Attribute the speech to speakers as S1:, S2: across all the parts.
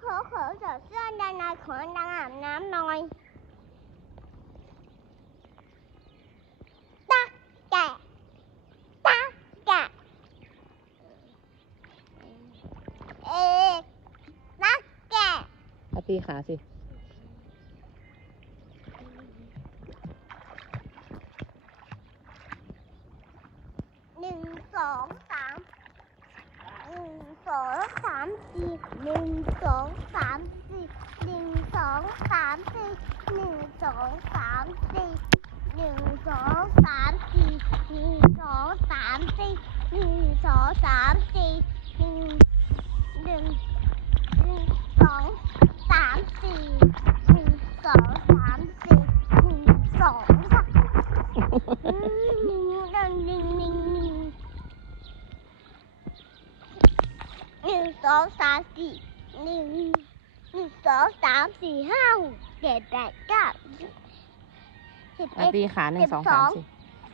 S1: khổ khổ rồi xưa đang nói khổ đang làm nám nồi ta kè ta kè ê ta kè เอา
S2: ตีขาสิ
S1: หนึ่งสองสามหนึ่ง สองสามสี่หนึ่งสองสามสี่หนึ่งสองสามสี่หนึ่งสองสามสี่หนึ่งสอง หนึ่งสองสามสี่หนึ่งหนึ่งสองสามสี่ห้าหกเจ็ดแปดเก้าสิบ
S2: เอา
S1: เอ็ด
S2: ตีขาหนึ่งสองสามสิ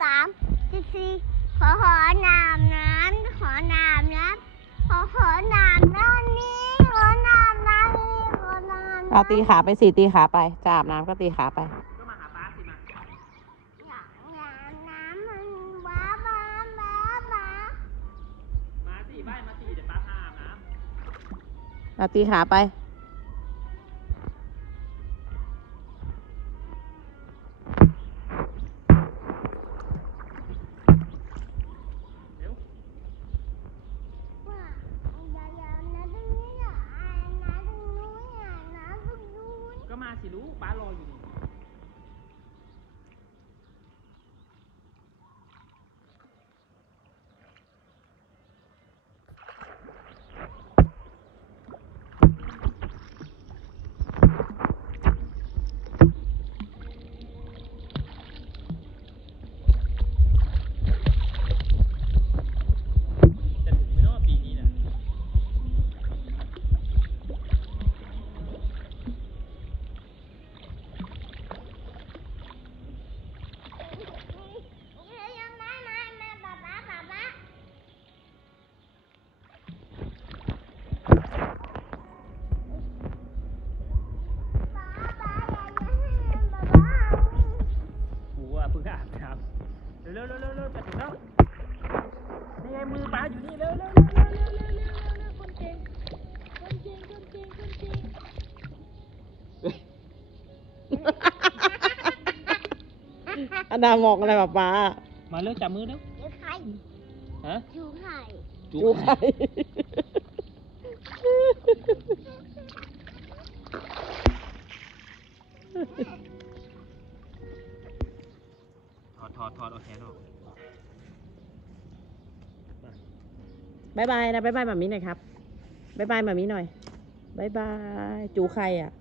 S1: สามสิบสี่ขอขอนามน้ำขอนามน้ำขอขอนามน้ำนี้ขอนามน้ำนี้ขอนาม
S2: เอาตีขาไปสิตีขาไปจะอาบน้ำก็ตีขาไปา
S1: นะตรงนู้น
S3: ก็มาสิลูกป้ารออยู่นี่ เร็วเร็วเร็วเร็วจะถึงแล้วนี่ไงมือป้าอยู่นี่เร็วเร็วเร็วเร็วเร็วเร็วเร็วเร็วเร็วคนเก่งคนเก่งคนเก่งคนเก่ง
S2: อันดามองอะไรแบบป้า
S3: มาเร็วจับมือเร็ว
S1: เดี๋ยวใคร
S3: ฮะ
S1: จูไข่
S3: จุ
S2: ดูใคร
S3: ถอดถอดถอดเอาแขนออก
S2: บายบายนะบายบายหมามิหน่อยครับบายบายหมามิหน่อยบายบายจูใครอะ